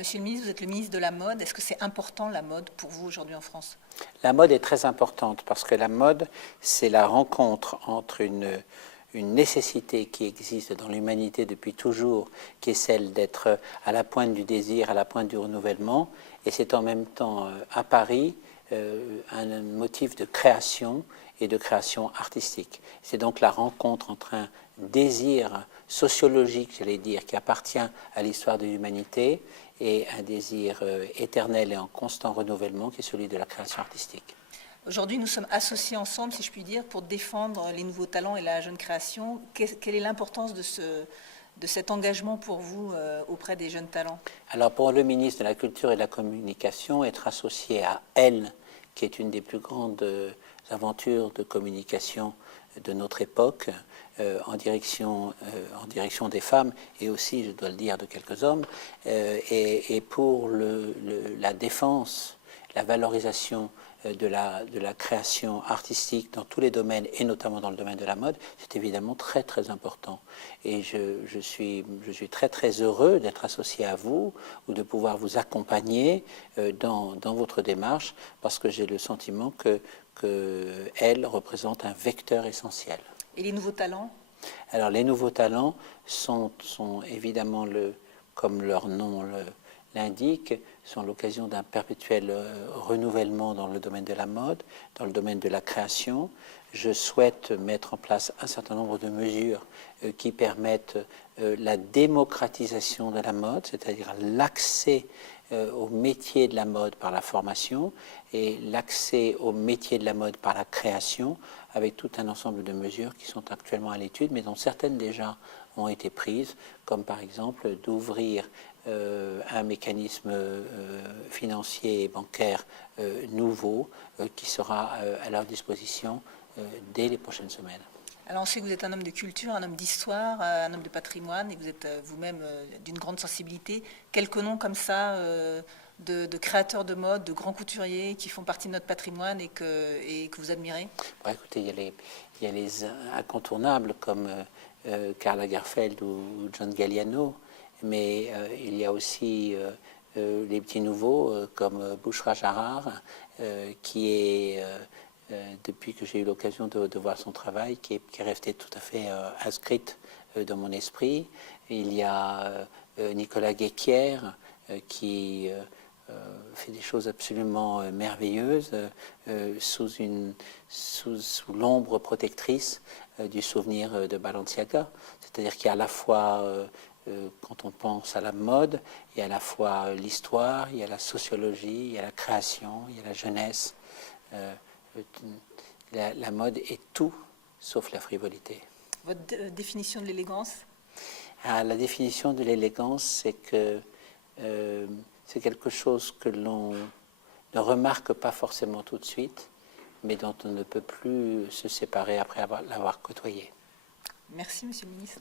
Monsieur le ministre, vous êtes le ministre de la mode. Est-ce que c'est important la mode pour vous aujourd'hui en France? La mode est très importante parce que la mode, c'est la rencontre entre une nécessité qui existe dans l'humanité depuis toujours, qui est celle d'être à la pointe du désir, à la pointe du renouvellement, et c'est en même temps à Paris un motif de création et de création artistique. C'est donc la rencontre entre un désir sociologique, j'allais dire, qui appartient à l'histoire de l'humanité, et un désir éternel et en constant renouvellement qui est celui de la création artistique. Aujourd'hui, nous sommes associés ensemble, si je puis dire, pour défendre les nouveaux talents et la jeune création. Quelle est l'importance de cet engagement pour vous auprès des jeunes talents? Alors pour le ministre de la Culture et de la Communication, être associé à Elle, qui est une des plus grandes aventures de communication de notre époque, en direction des femmes et aussi, je dois le dire, de quelques hommes, et pour la défense, la valorisation de la création artistique dans tous les domaines et notamment dans le domaine de la mode, c'est évidemment très très important. Et je suis très très heureux d'être associé à vous ou de pouvoir vous accompagner dans votre démarche parce que j'ai le sentiment que elle représente un vecteur essentiel. Et les nouveaux talents? Alors les nouveaux talents sont évidemment, comme leur nom l'indique, sont l'occasion d'un perpétuel renouvellement dans le domaine de la mode, dans le domaine de la création. Je souhaite mettre en place un certain nombre de mesures qui permettent la démocratisation de la mode, c'est-à-dire l'accès au métier de la mode par la formation et l'accès au métier de la mode par la création, avec tout un ensemble de mesures qui sont actuellement à l'étude, mais dont certaines déjà ont été prises, comme par exemple d'ouvrir un mécanisme financier et bancaire nouveau qui sera à leur disposition dès les prochaines semaines. Alors on sait que vous êtes un homme de culture, un homme d'histoire, un homme de patrimoine, et vous êtes vous-même d'une grande sensibilité. Quelques noms comme ça de créateurs de mode, de grands couturiers qui font partie de notre patrimoine et que vous admirez? Bon, écoutez, il y a les incontournables comme Karl Lagerfeld ou John Galliano, mais il y a aussi les petits nouveaux comme Bouchra Jarrar, qui est, depuis que j'ai eu l'occasion de voir son travail, qui est resté tout à fait inscrite dans mon esprit. Il y a Nicolas Guesquière qui fait des choses absolument merveilleuses sous l'ombre protectrice du souvenir de Balenciaga. C'est-à-dire qu'il y a à la fois, quand on pense à la mode, il y a à la fois l'histoire, il y a la sociologie, il y a la création, il y a la jeunesse. La mode est tout sauf la frivolité. Votre définition de l'élégance? La définition de l'élégance, c'est que c'est quelque chose que l'on ne remarque pas forcément tout de suite, mais dont on ne peut plus se séparer après l'avoir côtoyé. Merci, Monsieur le Ministre.